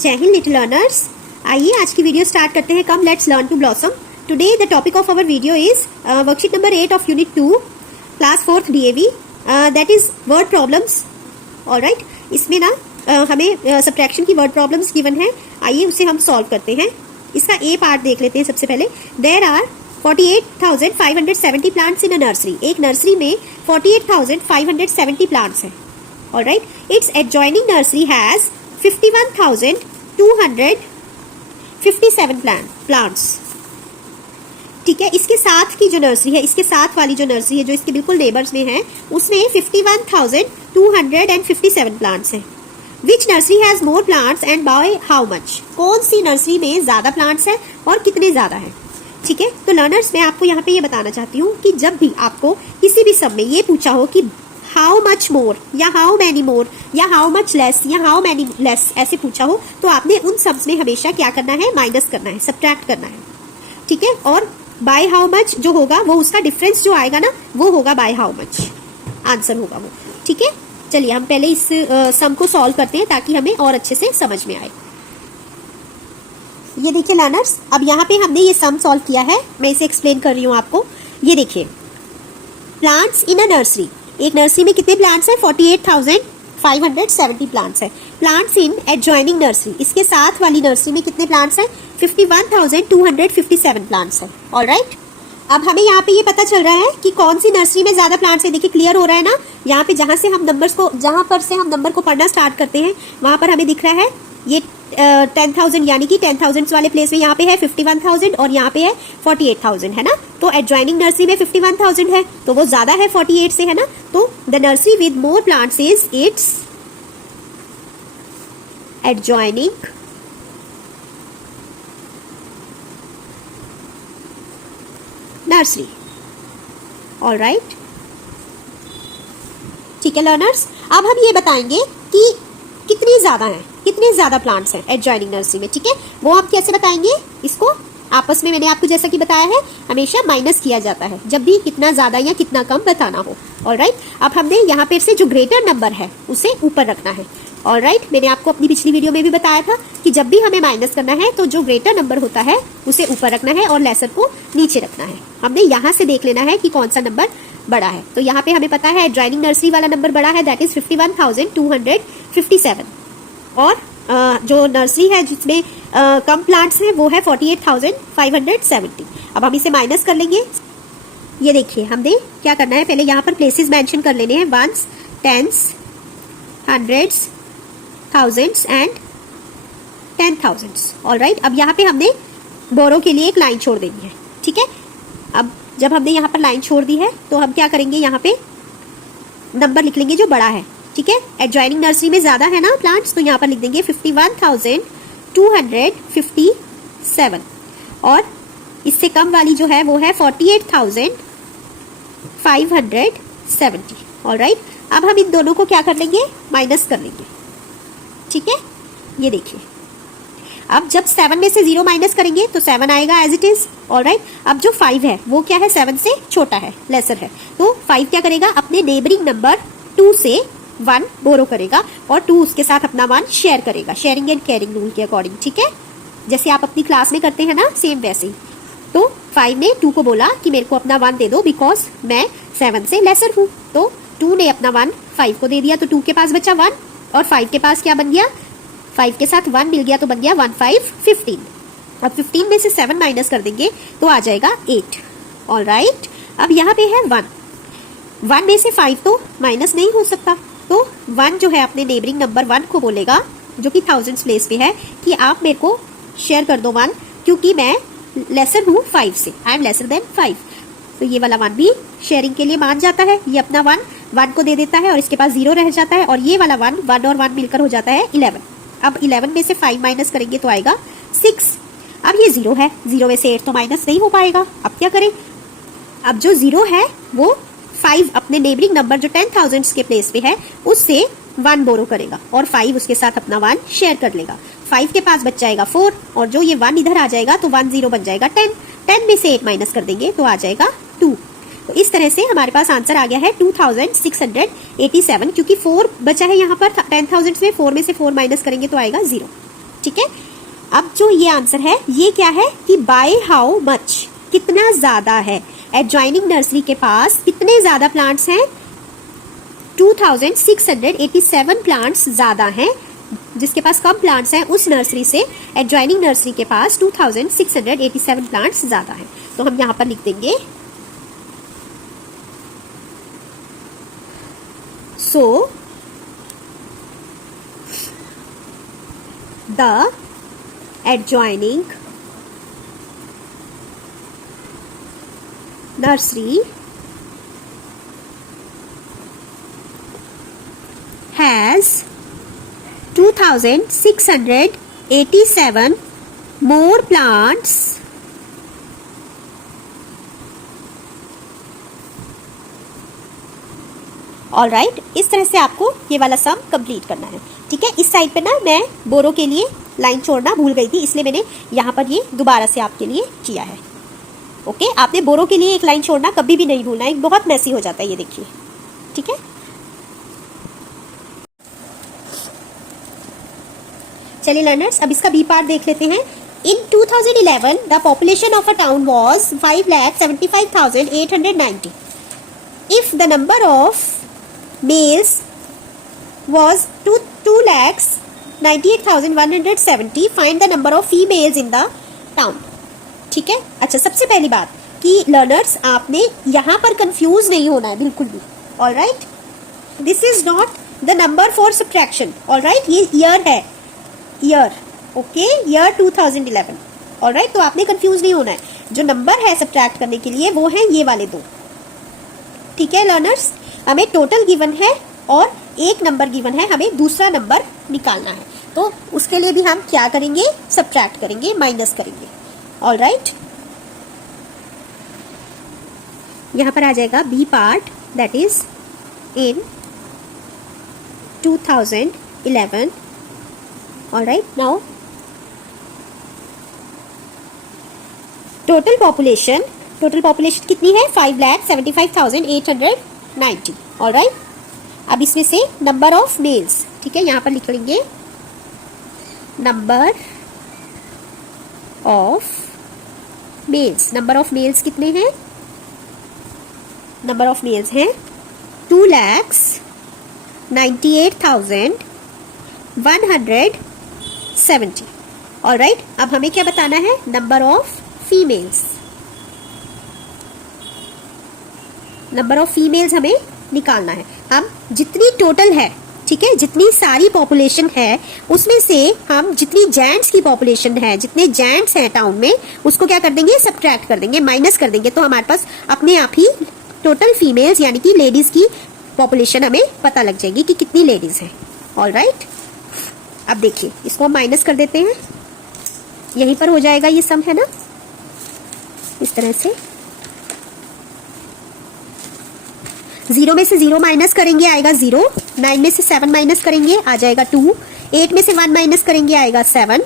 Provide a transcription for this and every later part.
जय Hind little learners. आइए आज की वीडियो स्टार्ट करते हैं। Come let's learn to blossom. Today the topic of our video is worksheet number 8 of unit 2 class 4th DAV, that is word problems. Alright, इसमें ना हमें subtraction की वर्ड प्रॉब्लम्स गिवन है। आइए उसे हम सॉल्व करते हैं। इसका ए पार्ट देख लेते हैं सबसे पहले। There are 48,570 plants in a nursery. एक नर्सरी में 48,570 प्लांट्स है। Alright, it's adjoining nursery has 51,257 plants. ठीक है, इसके साथ की जो नर्सरी है, इसके साथ वाली जो नर्सरी है जो इसके बिल्कुल नेबर्स में है, उसमें 51,257 प्लांट्स है। Which nursery has more plants and by how much? कौन सी नर्सरी में ज्यादा प्लांट्स है और कितने ज्यादा है? ठीक है, तो लर्नर्स मैं आपको यहाँ पे ये बताना चाहती हूँ कि जब भी आपको किसी भी सब में ये पूछा हो कि हाउ मच मोर या हाउ मैनी मोर या हाउ मच लेस या हाउ मैनी लेस ऐसे पूछा हो, तो आपने उन सब में हमेशा क्या करना है? माइनस करना है, सब्ट्रैक्ट करना है। ठीक है, और बाय हाउ मच जो होगा वो उसका डिफरेंस जो आएगा ना वो होगा बाय हाउ मच, आंसर होगा वो। ठीक है, चलिए हम पहले इस सम को सॉल्व करते हैं ताकि हमें और अच्छे से समझ में आए। ये देखिए लर्नर्स, अब यहाँ पे हमने ये सम सॉल्व किया है। मैं इसे एक्सप्लेन कर रही हूँ आपको। ये देखिए, प्लांट्स इन अ नर्सरी। एक नर्सरी में कितने प्लांट्स हैं? 48,570 प्लांट्स है। प्लांट्स इन एडजॉइनिंग नर्सरी, इसके साथ वाली नर्सरी में कितने प्लांट्स हैं? 51,257 प्लांट्स है। ऑलराइट, अब हमें यहाँ पे ये पता चल रहा है कि कौन सी नर्सरी में ज्यादा प्लांट्स है। देखिए क्लियर हो रहा है ना, यहाँ पे जहां पर से हम नंबर को पढ़ना स्टार्ट करते हैं वहां पर हमें दिख रहा है ये 10,000, यानी कि 10,000 वाले प्लेस में यहाँ पे है 51,000 और यहाँ पे है 48,000, है ना। तो एडजॉइनिंग नर्सरी में 51,000 है, तो वो ज्यादा है 48 से, है ना। तो the nursery with more plants is it's adjoining nursery. Alright, ठीक है लर्नर्स, अब हम ये बताएंगे कि कितनी ज्यादा है, कितने ज्यादा प्लांट्स हैं एडजॉइनिंग नर्सरी में। ठीक है, वो हम कैसे बताएंगे? इसको आपस में मैंने आपको जैसा कि बताया है हमेशा माइनस किया जाता है जब भी कितना ज्यादा या कितना कम बताना हो। ऑलराइट, अब हमने यहाँ पे से जो ग्रेटर नंबर है उसे ऊपर रखना है। ऑलराइट, मैंने आपको अपनी पिछली वीडियो में भी बताया था कि जब भी हमें माइनस करना है तो जो ग्रेटर नंबर होता है उसे ऊपर रखना है और लेसर को नीचे रखना है। हमने यहाँ से देख लेना है कि कौन सा नंबर बड़ा है। तो यहाँ पे हमें पता है एडजॉइनिंग नर्सरी वाला नंबर बड़ा है, दैट इज 51,257, और जो नर्सरी है जिसमें कम प्लांट्स हैं वो है 48,570। अब हम इसे माइनस कर लेंगे। ये देखिए, हमने क्या करना है, पहले यहाँ पर प्लेसेस मेंशन कर लेने हैं, ones, tens, hundreds, thousands and 10,000। Alright, अब यहाँ पे हमने बोरो के लिए एक लाइन छोड़ देनी है। ठीक है, अब जब हमने यहाँ पर लाइन छोड़ दी है तो हम क्या करेंगे, यहाँ पे नंबर लिख लेंगे जो बड़ा है। ठीक है, एडजॉइनिंग नर्सरी में ज्यादा है ना प्लांट्स, तो यहाँ पर लिख देंगे 51,257, और इससे कम वाली जो है वो है 48,570। ऑलराइट, अब हम इन दोनों को क्या कर लेंगे? माइनस कर लेंगे। ठीक है, ये देखिए, अब जब 7 में से 0 माइनस करेंगे तो 7 आएगा एज इट इज। ऑलराइट, अब जो 5 है वो क्या है? 7 से छोटा है, लेसर है। तो 5 क्या करेगा? अपने नेबरिंग नंबर 2 से 1 बोरो करेगा और 2 उसके साथ अपना 1 शेयर करेगा, शेयरिंग एंड केयरिंग रूल के अकॉर्डिंग। ठीक है, जैसे आप अपनी क्लास में करते हैं ना, सेम वैसे ही। तो 5 ने 2 को बोला कि मेरे को अपना 1 दे दो बिकॉज मैं 7 से लेसर हूँ। तो 2 ने अपना 1 5 को दे दिया, तो 2 के पास बचा 1 और 5 के पास क्या बन गया? 5 के साथ 1 मिल गया तो बन गया 1 5 15। अब 15 में से 7 माइनस कर देंगे तो आ जाएगा 8। ऑलराइट, अब यहाँ पे है 1 में से 5 तो माइनस नहीं हो सकता, तो 1 जो है अपने नेबरिंग नंबर 1 को बोलेगा जो कि थाउजेंड्स प्लेस पे है कि आप मेरे को शेयर कर दो 1, क्योंकि मैं लेसर हूँ 5 से, आई एम लेसर देन 5। तो ये वाला 1 भी शेयरिंग के लिए मान जाता है। ये अपना 1 को दे देता है और इसके पास 0 रह जाता है, और ये वाला 1 और 1 मिलकर हो जाता है 11। अब 11 में से 5 माइनस करेंगे तो आएगा 6। अब ये 0 है, 0 में से 8 तो माइनस नहीं हो पाएगा। अब क्या करें? अब जो 0 है वो 5 अपने नेबरिंग नंबर जो 10,000 के प्लेस पे है उससे 1 बोरो करेगा और 5 उसके साथ अपना 1 शेयर कर लेगा। 5 के पास बच जाएगा 4, और जो ये 1 इधर आ जाएगा तो 1 0 बन जाएगा 10। 10 में से 8 माइनस कर देंगे तो आ जाएगा 2। तो इस तरह से हमारे पास आंसर आ गया है 2687, क्योंकि 4 बचा है यहाँ पर 10,000 में, 4 में से 4 माइनस करेंगे तो आएगा 0। ठीक है। अब जो ये आंसर है ये क्या है कि बाय हाउ मच, कितना ज्यादा है। एडजॉइनिंग नर्सरी के पास कितने ज्यादा प्लांट्स हैं, 2687 प्लांट्स ज्यादा हैं। जिसके पास कम प्लांट्स हैं उस नर्सरी से एडजॉइनिंग नर्सरी के पास 2687 प्लांट्स ज्यादा हैं। तो हम यहां पर लिख देंगे so the adjoining nursery has 2687 more plants alright. इस तरह से आपको ये वाला सम कंप्लीट करना है। ठीक है, इस साइड पे ना मैं बोरो के लिए लाइन छोड़ना भूल गई थी, इसलिए मैंने यहाँ पर ये दोबारा से आपके लिए किया है। ओके, आपने बोरो के लिए एक लाइन छोड़ना कभी भी नहीं भूलना है, बहुत मैसी हो जाता है ये, देखिए। ठीक है, चलिए लर्नर्स, अब इसका बी पार्ट देख लेते हैं। इन 2011 the population of a town was 5,75,890। If the number of males was 2,98,170, find the number of females in the town. ठीक है, अच्छा, सबसे पहली बात कि लर्नर्स आपने यहाँ पर कंफ्यूज नहीं होना है बिल्कुल भी। Alright, this is not the number for subtraction. Alright, ये ईयर है, ईयर। Okay, year 2011। ऑलराइट, तो आपने कंफ्यूज नहीं होना है। जो नंबर है सब्ट्रैक्ट करने के लिए वो है ये वाले दो। ठीक है लर्नर्स, हमें टोटल गिवन है और एक नंबर गिवन है, हमें दूसरा नंबर निकालना है। तो उसके लिए भी हम क्या करेंगे, सब्ट्रैक्ट करेंगे, माइनस करेंगे। ऑलराइट, यहां पर आ जाएगा B part, that is in 2011। Alright, now total population कितनी है, 5,75,890। ऑलराइट, अब इसमें से नंबर ऑफ मेल्स, ठीक है, यहां पर लिख लेंगे number of males. Number of males कितने हैं, नंबर ऑफ मेल्स हैं 2,98,170। ऑलराइट, अब हमें क्या बताना है, number of females. Number of females हमें निकालना है। हम जितनी टोटल है, ठीक है, जितनी सारी पॉपुलेशन है उसमें से हम जितनी जेंट्स की पॉपुलेशन है, जितने जेंट्स हैं टाउन में, उसको क्या कर देंगे, सब्ट्रैक्ट कर देंगे, माइनस कर देंगे। तो हमारे पास अपने आप ही टोटल फीमेल्स यानी कि लेडीज की पॉपुलेशन हमें पता लग जाएगी कि कितनी लेडीज हैं। ऑलराइट, अब देखिए इसको हम माइनस कर देते हैं, यहीं पर हो जाएगा ये सम, है ना, इस तरह से। 0 में से 0 माइनस करेंगे आएगा 0, 9 में से 7 माइनस करेंगे आ जाएगा 2, 8 में से 1 माइनस करेंगे आएगा 7,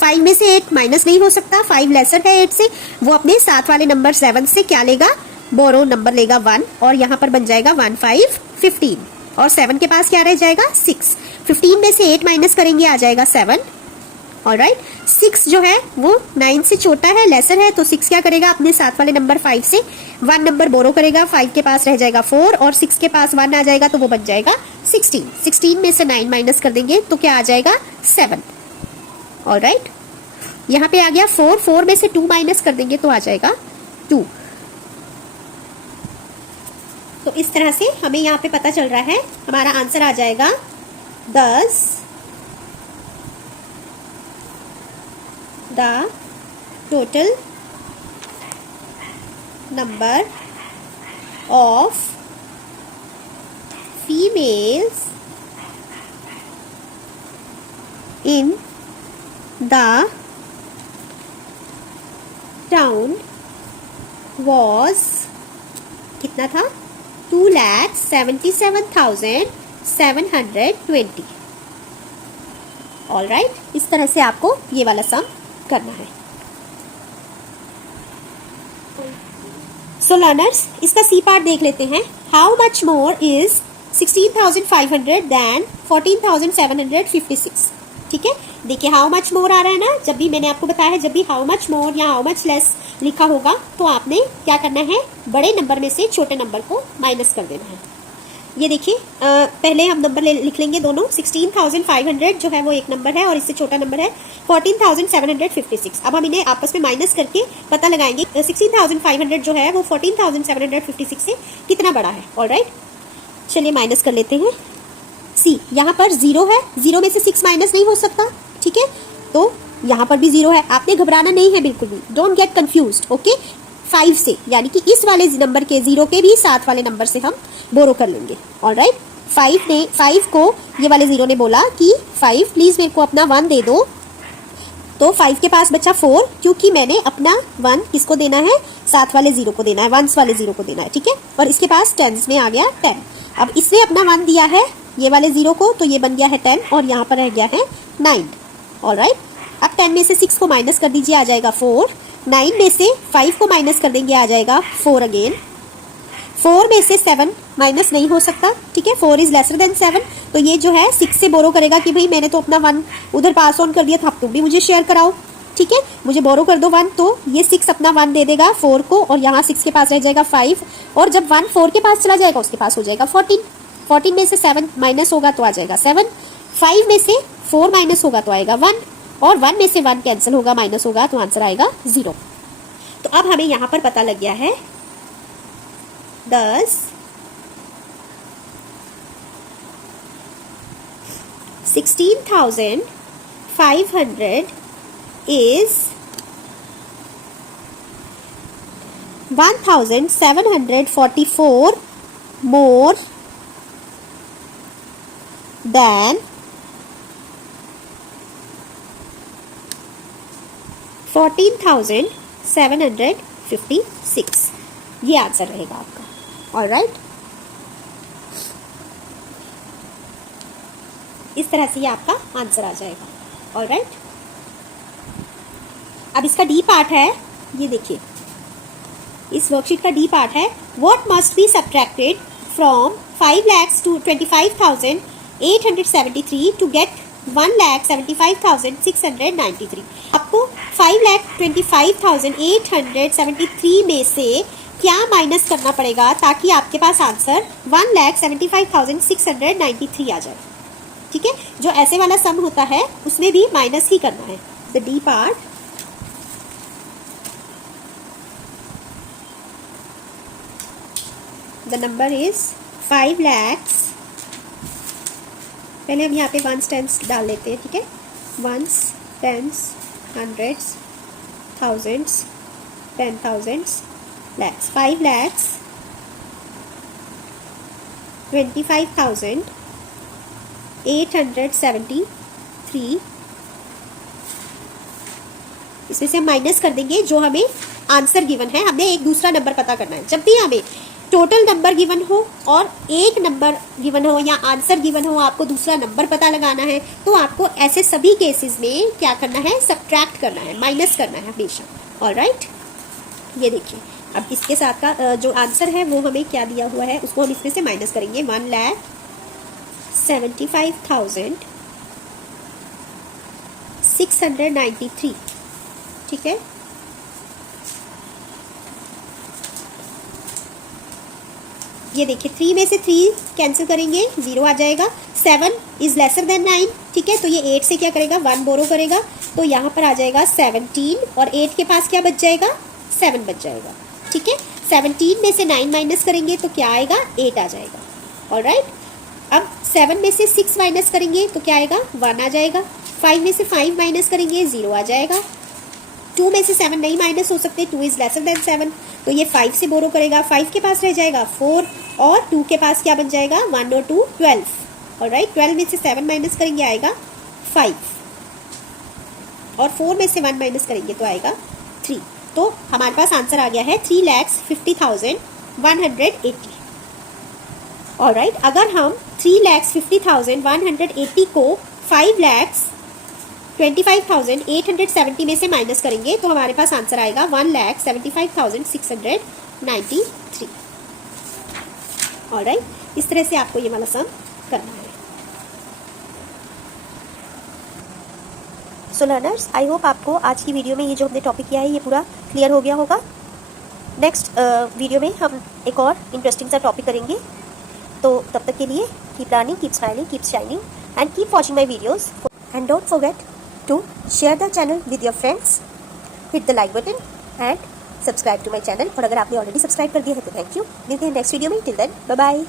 5 में से 8 माइनस नहीं हो सकता, 5 लेसर है 8 से, वो अपने साथ वाले नंबर 7 से क्या लेगा, बोरो नंबर लेगा 1, और यहाँ पर बन जाएगा 1 5 15, और 7 के पास क्या रह जाएगा 6। 15 में से 8 माइनस करेंगे आ जाएगा 7। ऑलराइट, 6 जो है वो 9 से छोटा है, लेसर है, तो 6 क्या करेगा, अपने साथ वाले नंबर 5 से 1 नंबर बोरो करेगा, 5 के पास रह जाएगा 4, और 6 के पास 1 आ जाएगा तो वो बन जाएगा 16। 16 में से 9 माइनस कर देंगे तो क्या आ जाएगा 7। ऑलराइट, यहाँ पे आ गया 4, 4 में से 2 माइनस कर देंगे तो आ जाएगा 2। तो इस तरह से हमें यहाँ पे पता चल रहा है, हमारा आंसर आ जाएगा 10 the total number of females in the town was कितना था, 2,77,720। ऑलराइट, इस तरह से आपको ये वाला सम करना है। सो लर्नर्स, इसका सी पार्ट देख लेते हैं। How much more is 16,500 than 14,756। ठीक है, देखिए हाउ मच मोर आ रहा है ना, जब भी मैंने आपको बताया है जब भी हाउ मच मोर या हाउ मच लेस लिखा होगा तो आपने क्या करना है, बड़े नंबर में से छोटे नंबर को माइनस कर देना है। ये देखिए पहले हम नंबर लिख लेंगे दोनों। 16,500 जो है वो एक नंबर है और इससे छोटा नंबर है 14,756। अब हम इन्हें आपस में माइनस करके पता लगाएंगे 16,500 जो है वो 14,756 से कितना बड़ा है। ऑलराइट, चलिए माइनस कर लेते हैं। सी यहाँ पर 0 है, 0 में से 6 माइनस नहीं हो सकता, ठीक है, तो यहाँ पर भी 0 है। आपने घबराना नहीं है बिल्कुल भी, डोंट गेट कंफ्यूज्ड, ओके। 5 से यानी कि इस वाले नंबर के 0 के भी साथ वाले नंबर से हम बोरो कर लेंगे। ऑलराइट, 5 को ये वाले 0 ने बोला कि 5 प्लीज मेरे को अपना 1 दे दो, तो 5 के पास बचा 4, क्योंकि मैंने अपना 1 किसको देना है, साथ वाले 0 को देना है, 1s वाले 0 को देना है, ठीक है। और इसके पास 10s में आ गया 10। अब इसने अपना 1 दिया है ये वाले 0 को, तो ये बन गया है 10 और यहाँ पर रह गया है 9। ऑलराइट, अब 10 में से 6 को माइनस कर दीजिए, आ जाएगा 4। 9 में से 5 को माइनस कर देंगे, आ जाएगा 4 अगेन। 4 में से 7 माइनस नहीं हो सकता, ठीक है, 4 इज लेसर देन 7, तो ये जो है 6 से बोरो करेगा कि भाई मैंने तो अपना 1 उधर पास ऑन कर दिया था, अब तुम भी मुझे शेयर कराओ, ठीक है, मुझे बोरो कर दो 1। तो ये 6 अपना 1 दे देगा 4 को और यहाँ 6 के पास रह जाएगा 5, और जब 1 4 के पास चला जाएगा उसके पास हो जाएगा 14। 14 में से 7 माइनस होगा तो आ जाएगा 7। 5 में से 4 माइनस होगा तो आएगा 1, और 1 में से 1 कैंसिल होगा, माइनस होगा, तो आंसर आएगा 0। तो अब हमें यहाँ पर पता लग गया है 10 16,500 is 1,744 more than 14,756। ये आंसर रहेगा आपका। ऑलराइट, इस तरह से ये आपका आंसर आ जाएगा। ऑलराइट, अब इसका डी पार्ट है, ये देखिए इस वर्कशीट का डी पार्ट है, what must be subtracted from 5,25,873 to get 1,75,693। आपको 5,25,873 में से क्या माइनस करना पड़ेगा ताकि आपके पास आंसर 1,75,693 आ जाए, ठीक है। जो ऐसे वाला सम होता है उसमें भी माइनस ही करना है। The D part, the number is 5 lakhs। पहले हम यहाँ पे 1s 10s डाल लेते हैं, ठीक है, 1s 10s 100s 1000s 10,000s lakhs। 5 lakhs 25,873। इसमें से हम माइनस कर देंगे जो हमें आंसर गिवन है। हमने एक दूसरा नंबर पता करना है। जब भी हमें टोटल नंबर गिवन हो और एक नंबर गिवन हो या आंसर गिवन हो, आपको दूसरा नंबर पता लगाना है, तो आपको ऐसे सभी केसेस में क्या करना है, सब्ट्रैक्ट करना है, माइनस करना है हमेशा। ऑलराइट, ये देखिए अब इसके साथ का जो आंसर है वो हमें क्या दिया हुआ है उसको हम इसमें से माइनस करेंगे। 1,75,693, ठीक है। ये देखिए 3 में से 3 कैंसिल करेंगे, 0 आ जाएगा। 7 इज लेसर देन 9, ठीक है, तो ये 8 से क्या करेगा, 1 बोरो करेगा, तो यहाँ पर आ जाएगा 17, और 8 के पास क्या बच जाएगा, 7 बच जाएगा, ठीक है। 17 में से 9 माइनस करेंगे तो क्या आएगा, 8 आ जाएगा। ऑलराइट, अब 7 में से 6 माइनस करेंगे तो क्या आएगा, 1 आ जाएगा। 5 में से 5 माइनस करेंगे, 0 आ जाएगा। 2 में से 7 नहीं माइनस हो सकते, 2 इज लेसर देन 7, तो ये 5 से बोरो करेगा, 5 के पास रह जाएगा 4, और 2 के पास क्या बन जाएगा, 1 और 2 12। ऑलराइट, 12 में से 7 माइनस करेंगे आएगा 5, और 4 में से 1 माइनस करेंगे तो आएगा 3। तो हमारे पास आंसर आ गया है 3,50,180। ऑलराइट, अगर हम 3,50,180 को 5,25,870 में से माइनस करेंगे तो हमारे पास आंसर आएगा 1,75,693। ऑलराइट, इस तरह से आपको ये वाला सम करना है। सो लर्नर्स, आई होप आपको आज की वीडियो में ये जो हमने टॉपिक किया है ये पूरा क्लियर हो गया होगा। नेक्स्ट वीडियो में हम एक और इंटरेस्टिंग सा टॉपिक करेंगे। तो तब तक के लिए keep learning, keep smiling, keep shining and keep watching my videos and don't forget to share the channel with your friends, hit the like button and subscribe to my channel. और अगर आपने already subscribe कर दिया है तो thank you. मिलते हैं next video में। Till then bye bye.